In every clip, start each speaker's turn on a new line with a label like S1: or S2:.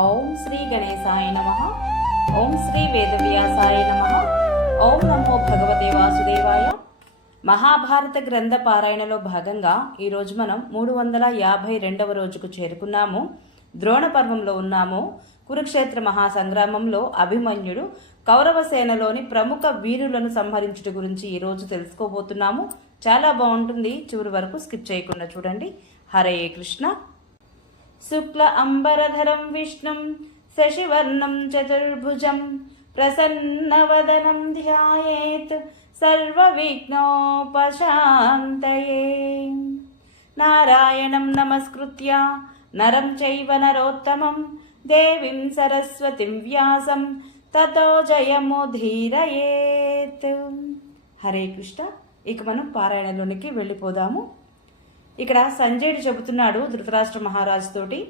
S1: ఓం శ్రీ గణేశాయ నమ. ఓం శ్రీ వేదవ్యాసాయ నమ. ఓం నమో భగవతే వాసుదేవాయ. మహాభారత గ్రంథ పారాయణలో భాగంగా ఈరోజు మనం మూడు వందల యాభై రెండవ రోజుకు చేరుకున్నాము. ద్రోణ పర్వంలో ఉన్నాము. కురుక్షేత్ర మహాసంగ్రామంలో అభిమన్యుడు కౌరవ సేనలోని ప్రముఖ వీరులను సంహరించుట గురించి ఈరోజు తెలుసుకోబోతున్నాము. చాలా బాగుంటుంది. చివరి వరకు స్కిప్ చేయకుండా చూడండి. హరే కృష్ణ. శుక్ల అంబరధరం విష్ణుం శశివర్ణం చతుర్భుజం ప్రసన్నవదనం ధ్యాయేత్ సర్వవిఘ్నోపశాంతయే. నారాయణం నమస్కృత్య నరం చైవ నరోత్తమం దేవీం సరస్వతిం వ్యాసం తతో జయముధీరయేత్ హరే కృష్ణ ఇక మనం పారాయణలోనికి వెళ్ళిపోదాము. ఇక్కడ సంజయుడు చెబుతున్నాడు ధృతరాష్ట్ర మహారాజు తోటి.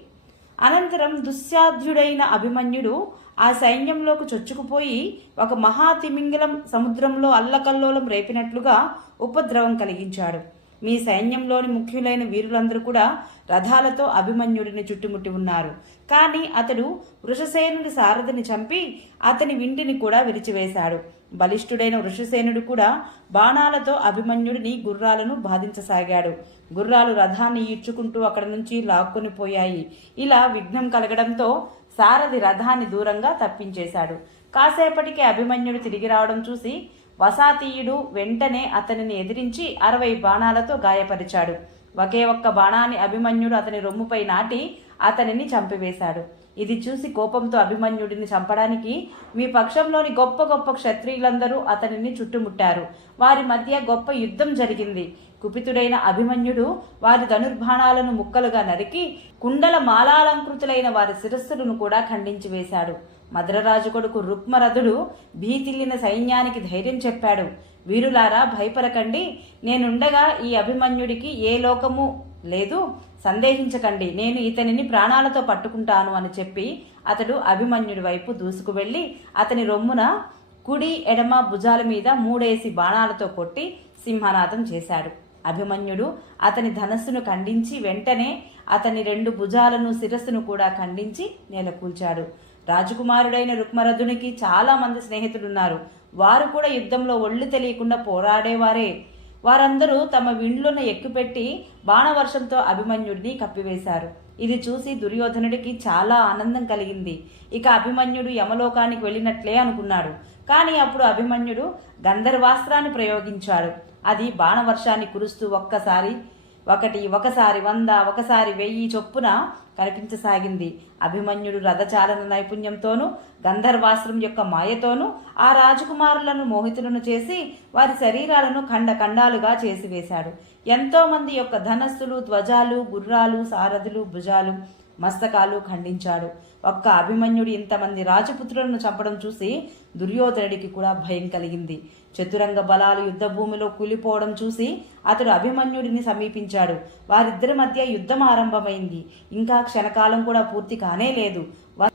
S1: అనంతరం దుశ్శాధ్యుడైన అభిమన్యుడు ఆ సైన్యంలోకి చొచ్చుకుపోయి ఒక మహాతిమింగలం సముద్రంలో అల్లకల్లోలం రేపినట్లుగా ఉపద్రవం కలిగించాడు. మీ సైన్యంలోని ముఖ్యులైన వీరులందరూ కూడా రథాలతో అభిమన్యుడిని చుట్టుముట్టి ఉన్నారు. కానీ అతడు వృషసేనుడి సారథిని చంపి అతని వింటిని కూడా విరిచివేశాడు. బలిష్ఠుడైన వృషసేనుడు కూడా బాణాలతో అభిమన్యుడిని గుర్రాలను బాధించసాగాడు. గుర్రాలు రథాన్ని ఈడ్చుకుంటూ అక్కడ నుంచి లాక్కొని పోయాయి. ఇలా విఘ్నం కలగడంతో సారథి రథాన్ని దూరంగా తప్పించేశాడు. కాసేపటికి అభిమన్యుడు తిరిగి రావడం చూసి వసాతీయుడు వెంటనే అతనిని ఎదిరించి అరవై బాణాలతో గాయపరిచాడు. ఒకే ఒక్క బాణాన్ని అభిమన్యుడు అతని రొమ్ముపై నాటి అతనిని చంపివేశాడు. ఇది చూసి కోపంతో అభిమన్యుడిని చంపడానికి మీ పక్షంలోని గొప్ప గొప్ప క్షత్రియులందరూ అతనిని చుట్టుముట్టారు. వారి మధ్య గొప్ప యుద్ధం జరిగింది. కుపితుడైన అభిమన్యుడు వారి ధనుర్బాణాలను ముక్కలుగా నరికి కుండల మాలాలంకృతులైన వారి శిరస్సులను కూడా ఖండించి వేశాడు. మద్రరాజు కొడుకు రుక్మరథుడు భీతిల్లిన సైన్యానికి ధైర్యం చెప్పాడు. వీరులారా భయపరకండి నేనుండగా ఈ అభిమన్యుడికి ఏ లోకము లేదు. సందేహించకండి. నేను ఇతనిని ప్రాణాలతో పట్టుకుంటాను అని చెప్పి అతడు అభిమన్యుడి వైపు దూసుకు వెళ్ళి అతని రొమ్మున కుడి ఎడమ భుజాల మీద మూడేసి బాణాలతో కొట్టి సింహనాథం చేశాడు. అభిమన్యుడు అతని ధనస్సును ఖండించి వెంటనే అతని రెండు భుజాలను శిరస్సును కూడా ఖండించి నేలకూల్చాడు. రాజకుమారుడైన రుక్మరథునికి చాలామంది స్నేహితులున్నారు. వారు కూడా యుద్ధంలో ఒళ్ళు తెలియకుండా పోరాడేవారే. వారందరూ తమ విండ్లను ఎక్కుపెట్టి బాణవర్షంతో అభిమన్యుడిని కప్పివేశారు. ఇది చూసి దుర్యోధనుడికి చాలా ఆనందం కలిగింది. ఇక అభిమన్యుడు యమలోకానికి వెళ్ళినట్లే అనుకున్నాడు. కానీ అప్పుడు అభిమన్యుడు గంధర్వాస్త్రాన్ని ప్రయోగించాడు. అది బాణవర్షాన్ని కురుస్తూ ఒక్కసారి ఒకటి ఒకసారి వంద ఒకసారి వెయ్యి చొప్పున కనిపించసాగింది. అభిమన్యుడు రథచాలన నైపుణ్యంతోనూ గంధర్వాశ్రం యొక్క మాయతోనూ ఆ రాజకుమారులను మోహితులను చేసి వారి శరీరాలను ఖండ ఖండాలుగా చేసివేశాడు. ఎంతోమంది యొక్క ధనస్సులు ధ్వజాలు గుర్రాలు సారథులు భుజాలు మస్తకాలు ఖండించాడు. ఒక్క అభిమన్యుడు ఇంతమంది రాజపుత్రులను చంపడం చూసి దుర్యోధనుడికి కూడా భయం కలిగింది. చతురంగ బలాలు యుద్ధ భూమిలో కూలిపోవడం చూసి అతడు అభిమన్యుడిని సమీపించాడు. వారిద్దరి మధ్య యుద్ధం ఆరంభమైంది. ఇంకా క్షణకాలం కూడా పూర్తి కానే లేదు. వ-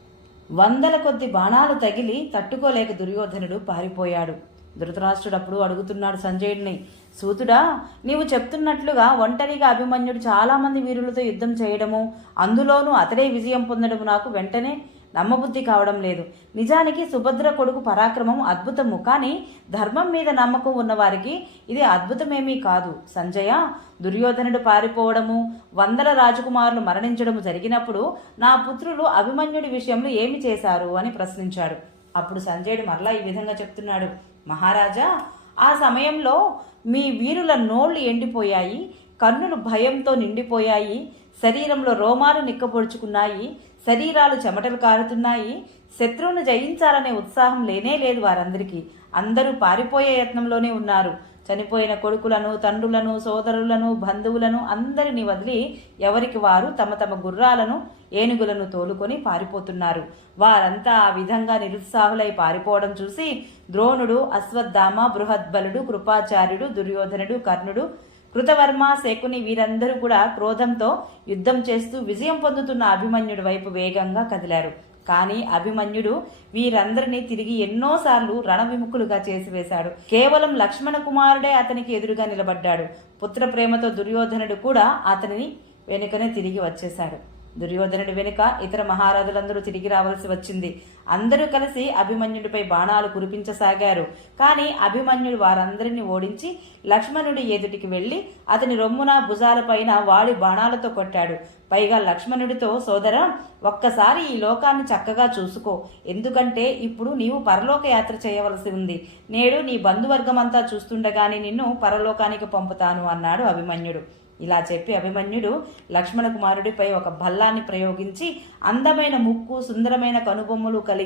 S1: వందల కొద్ది బాణాలు తగిలి తట్టుకోలేక దుర్యోధనుడు పారిపోయాడు. ధృతరాష్ట్రుడు అప్పుడు అడుగుతున్నాడు సంజయుడిని సూతుడా నీవు చెప్తున్నట్లుగా ఒంటరిగా అభిమన్యుడు చాలామంది వీరులతో యుద్ధం చేయడము అందులోనూ అతడే విజయం పొందడము నాకు వెంటనే నమ్మబుద్ధి కావడం లేదు. నిజానికి సుభద్ర కొడుకు పరాక్రమం అద్భుతము కానీ ధర్మం మీద నమ్మకం ఉన్నవారికి ఇది అద్భుతమేమీ కాదు. సంజయ దుర్యోధనుడు పారిపోవడము వందల రాజకుమారులు మరణించడము జరిగినప్పుడు నా పుత్రులు అభిమన్యుడి విషయంలో ఏమి చేశారు? అని ప్రశ్నించాడు. అప్పుడు సంజయుడు మరలా ఈ విధంగా చెప్తున్నాడు. మహారాజా ఆ సమయంలో మీ వీరుల నోళ్ళు ఎండిపోయాయి కన్నులు భయంతో నిండిపోయాయి శరీరంలో రోమాలు నిక్కపొడుచుకున్నాయి శరీరాలు చెమటలు కారుతున్నాయి. శత్రువును జయించాలనే ఉత్సాహం లేనే లేదు వారందరికీ. అందరూ పారిపోయే యత్నంలోనే ఉన్నారు. చనిపోయిన కొడుకులను తండ్రులను సోదరులను బంధువులను అందరిని వదిలి ఎవరికి వారు తమ తమ గుర్రాలను ఏనుగులను తోలుకొని పారిపోతున్నారు. వారంతా ఆ విధంగా నిరుత్సాహులై పారిపోవడం చూసి ద్రోణుడు అశ్వత్థామ బృహద్బలుడు కృపాచార్యుడు దుర్యోధనుడు కర్ణుడు కృతవర్మ శకుని వీరందరూ కూడా క్రోధంతో యుద్ధం చేస్తూ విజయం పొందుతున్న అభిమన్యుడి వైపు వేగంగా కదిలారు. కానీ అభిమన్యుడు వీరందరినీ తిరిగి ఎన్నోసార్లు రణవిముఖులుగా చేసివేశాడు. కేవలం లక్ష్మణ కుమారుడే అతనికి ఎదురుగా నిలబడ్డాడు. పుత్ర ప్రేమతో దుర్యోధనుడు కూడా అతనిని వెనుకనే తిరిగి వచ్చేశాడు. దుర్యోధనుడి వెనుక ఇతర మహారాజులందరూ తిరిగి రావాల్సి వచ్చింది. అందరూ కలిసి అభిమన్యుడిపై బాణాలు కురిపించసాగారు. కానీ అభిమన్యుడు వారందరినీ ఓడించి లక్ష్మణుడి ఎదుటికి వెళ్ళి అతని రొమ్మున భుజాలపైన వాడి బాణాలతో కొట్టాడు. పైగా లక్ష్మణుడితో సోదర ఒక్కసారి ఈ లోకాన్ని చక్కగా చూసుకో. ఎందుకంటే ఇప్పుడు నీవు పరలోక యాత్ర చేయవలసి ఉంది. నేడు నీ బంధువర్గమంతా చూస్తుండగానే నిన్ను పరలోకానికి పంపుతాను అన్నాడు అభిమన్యుడు. ఇలా చెప్పి అభిమన్యుడు లక్ష్మణ కుమారుడిపై ఒక భల్లాన్ని ప్రయోగించి అందమైన ముక్కు సుందరమైన కనుబొమ్మలు కలిగి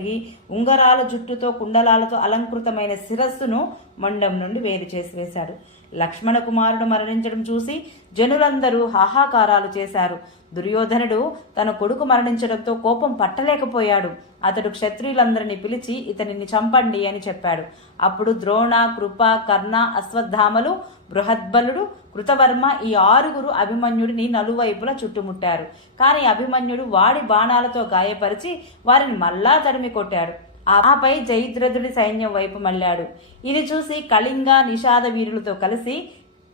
S1: ఉంగరాల జుట్టుతో కుండలాలతో అలంకృతమైన శిరస్సును మండం నుండి వేరు చేసి వేశాడు. లక్ష్మణ కుమారుడు మరణించడం చూసి జనులందరూ హాహాకారాలు చేశారు. దుర్యోధనుడు తన కొడుకు మరణించడంతో కోపం పట్టలేకపోయాడు. అతడు క్షత్రియులందరినీ పిలిచి ఇతనిని చంపండి అని చెప్పాడు. అప్పుడు ద్రోణ కృప కర్ణ అశ్వత్థామలు బృహద్బలుడు కృతవర్మ ఈ ఆరుగురు అభిమన్యుడిని నలువైపులా చుట్టుముట్టారు. కానీ అభిమన్యుడు వాడి బాణాలతో గాయపరిచి వారిని మళ్ళా తడిమి కొట్టాడు ఆపై జయద్రథుడి సైన్యం వైపు మళ్ళాడు. ఇది చూసి కళింగ నిషాద వీరులతో కలిసి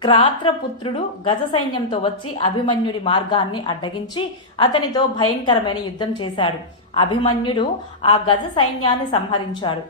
S1: క్రాత్రపుత్రుడు గజ సైన్యంతో వచ్చి అభిమన్యుడి మార్గాన్ని అడ్డగించి అతనితో భయంకరమైన యుద్ధం చేశాడు. అభిమన్యుడు ఆ గజ సైన్యాన్ని సంహరించాడు.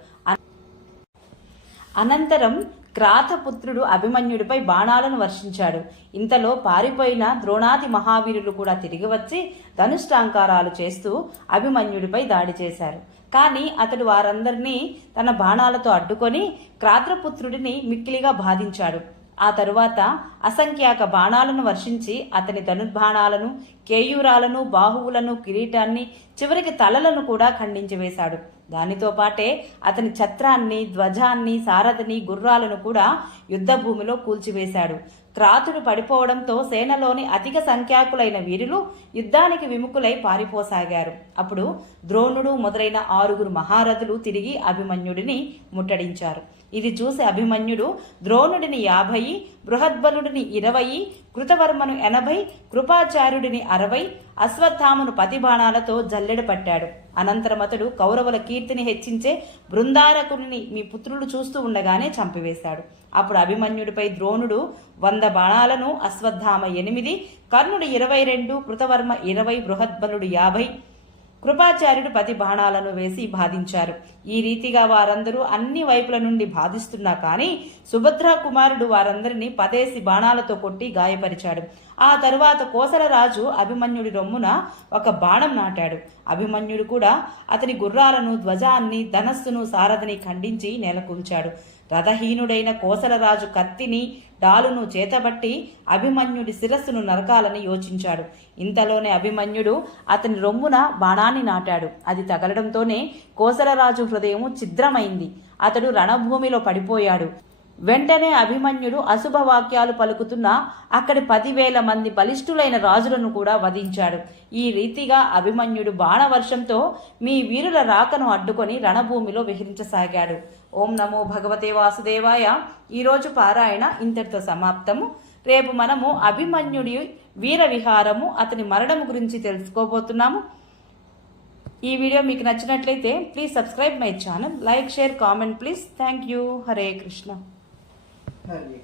S1: అనంతరం క్రాతపుత్రుడు అభిమన్యుడిపై బాణాలను వర్షించాడు. ఇంతలో పారిపోయిన ద్రోణాది మహావీరులు కూడా తిరిగి వచ్చి ధనుష్టాంకారాలు చేస్తూ అభిమన్యుడిపై దాడి చేశారు. కానీ అతడు వారందరినీ తన బాణాలతో అడ్డుకొని క్రాత్రపుత్రుడిని మిక్కిలిగా బాధించాడు. ఆ తరువాత అసంఖ్యాక బాణాలను వర్షించి అతని ధనుర్బాణాలను కేయూరాలను బాహువులను కిరీటాన్ని చివరికి తలలను కూడా ఖండించి వేశాడు. దానితో పాటే అతని ఛత్రాన్ని ధ్వజాన్ని సారథిని గుర్రాలను కూడా యుద్ధభూమిలో కూల్చివేశాడు. క్రాతుడు పడిపోవడంతో సేనలోని అధిక సంఖ్యాకులైన వీరులు యుద్ధానికి విముఖులై పారిపోసాగారు. అప్పుడు ద్రోణుడు మొదలైన ఆరుగురు మహారథులు తిరిగి అభిమన్యుడిని ముట్టడించారు. ఇది చూసి అభిమన్యుడు ద్రోణుడిని యాభై బృహద్బలుడిని ఇరవై కృతవర్మను ఎనభై కృపాచార్యుడిని అరవై అశ్వత్థామును పది బాణాలతో జల్లెడ పట్టాడు. అనంతరం అతడు కౌరవుల కీర్తిని హెచ్చించే బృందారకుని మీ పుత్రులు చూస్తూ ఉండగానే చంపివేశాడు. అప్పుడు అభిమన్యుడిపై ద్రోణుడు వంద బాణాలను అశ్వత్థామ ఎనిమిది కర్ణుడు ఇరవై రెండు కృతవర్మ ఇరవై బృహద్బలుడు యాభై కృపాచార్యుడు పది బాణాలను వేసి బాధించారు. ఈ రీతిగా వారందరూ అన్ని వైపుల నుండి బాధిస్తున్నా కానీ సుభద్ర కుమారుడు వారందరినీ పదేసి బాణాలతో కొట్టి గాయపరిచాడు. ఆ తరువాత కోసలరాజు అభిమన్యుడి రొమ్మున ఒక బాణం నాటాడు. అభిమన్యుడు కూడా అతని గుర్రాలను ధ్వజాన్ని ధనస్సును సారథిని ఖండించి నెలకూల్చాడు. రథహీనుడైన కోసలరాజు కత్తిని డాలును చేతబట్టి అభిమన్యుడి శిరస్సును నరకాలని యోచించాడు. ఇంతలోనే అభిమన్యుడు అతని రొమ్మున బాణాన్ని నాటాడు. అది తగలడంతోనే కోసలరాజు హృదయము ఛిద్రమైంది. అతడు రణభూమిలో పడిపోయాడు. వెంటనే అభిమన్యుడు అశుభ వాక్యాలు పలుకుతున్న అక్కడి పదివేల మంది బలిష్ఠులైన రాజులను కూడా వధించాడు. ఈ రీతిగా అభిమన్యుడు బాణవర్షంతో మీ వీరుల రాకను అడ్డుకొని రణభూమిలో విహరించసాగాడు. ఓం నమో భగవతే వాసుదేవాయ. ఈరోజు పారాయణ ఇంతటితో సమాప్తము. రేపు మనము అభిమన్యుడి వీర విహారము అతని మరణము గురించి తెలుసుకోబోతున్నాము. ఈ వీడియో మీకు నచ్చినట్లయితే please subscribe my channel. Like share comment please. Thank you. Hare Krishna.
S2: Hari